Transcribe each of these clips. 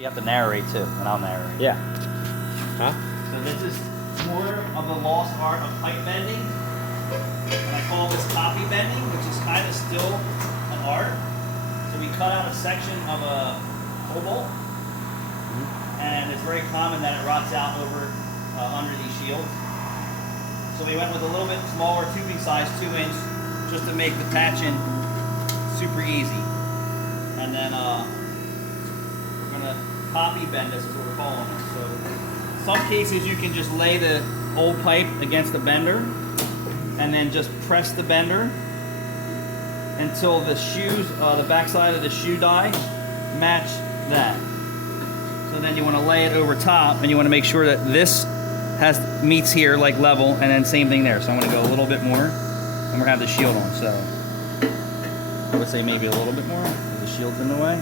You have to narrate too, and I'll narrate. Yeah. Huh? So this is more of the lost art of pipe bending. And I call this copy bending, which is kind of still an art. So we cut out a section of a cobalt, and it's very common that it rots out over under these shields. So we went with a little bit smaller tubing size, 2-inch, just to make the patching super easy. And then we're gonna copy bend this, is what we're calling it. So some cases you can just lay the old pipe against the bender and then just press the bender until the shoes, the backside of the shoe die match that. So then you want to lay it over top, and you want to make sure that this meets here like level, and then same thing there. So I'm going to go a little bit more, and we're going to have the shield on. So I would say maybe a little bit more. The shield's in the way.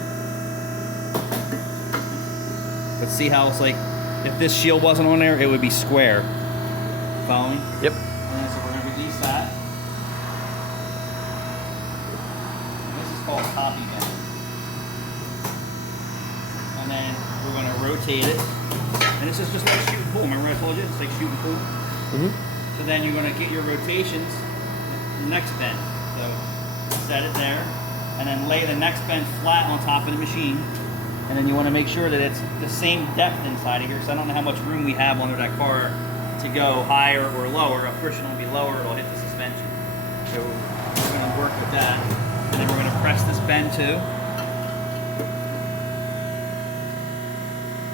But see how it's like, if this shield wasn't on there, it would be square. Follow me? Yep. And then so we're going to release that. And this is called copy bend. And then we're going to rotate it. And this is just like shoot and pull. Remember I told you? It's like shoot and pull. So then you're going to get your rotations, the next bend. So set it there, and then lay the next bend flat on top of the machine. And then you want to make sure that it's the same depth inside of here, because I don't know how much room we have under that car to go higher or lower. Of course, it'll be lower, it'll hit the suspension. So we're going to work with that. And then we're going to press this bend too.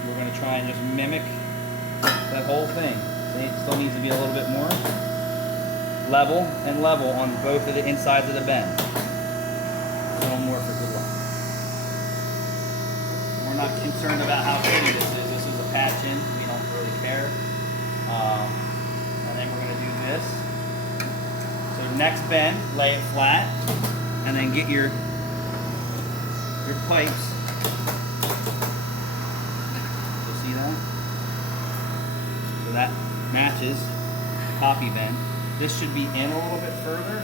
We're going to try and just mimic that whole thing. See, it still needs to be a little bit more level and level on both of the insides of the bend. A little more for good luck. We're not concerned about how pretty this is. This is a patch in. We don't really care. And then we're going to do this. So next bend, lay it flat, and then get your pipes. You see that? So that matches copy bend. This should be in a little bit further,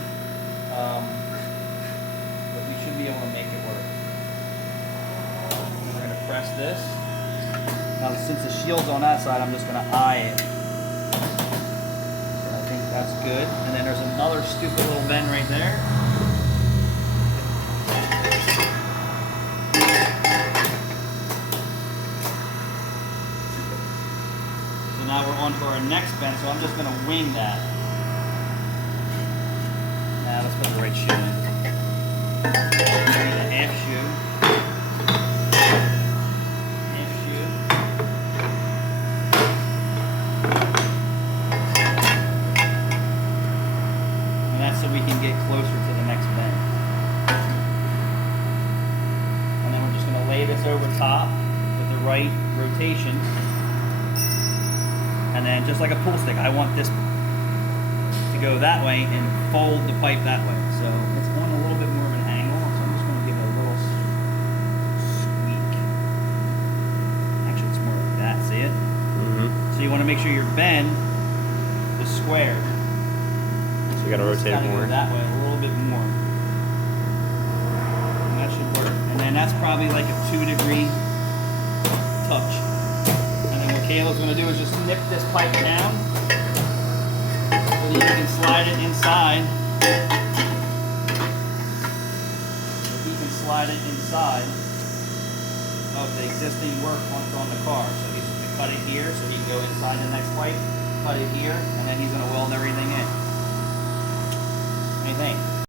but we should be able to make it work. We're going to press this. Now, since the shield's on that side, I'm just going to eye it. So I think that's good. And then there's another stupid little bend right there. So now we're on to our next bend, so I'm just going to wing that. Now let's put the right shoe in. A half shoe. Half shoe. And that's so we can get closer to the next bend. And then we're just going to lay this over top with the right rotation. And then just like a pool stick, I want this to go that way and fold the pipe that way. So it's on a little bit more of an angle, so I'm just going to give it a little squeak. Actually, it's more like that, see it? So you want to make sure your bend is square. So you got to rotate it more. Go that way, a little bit more. And that should work. And then that's probably like a 2-degree touch. And then what Caleb's going to do is just nip this pipe down. You can slide it inside. You can slide it inside of the existing work on the car. So he's going to cut it here, so he can go inside the next pipe, cut it here, and then he's going to weld everything in.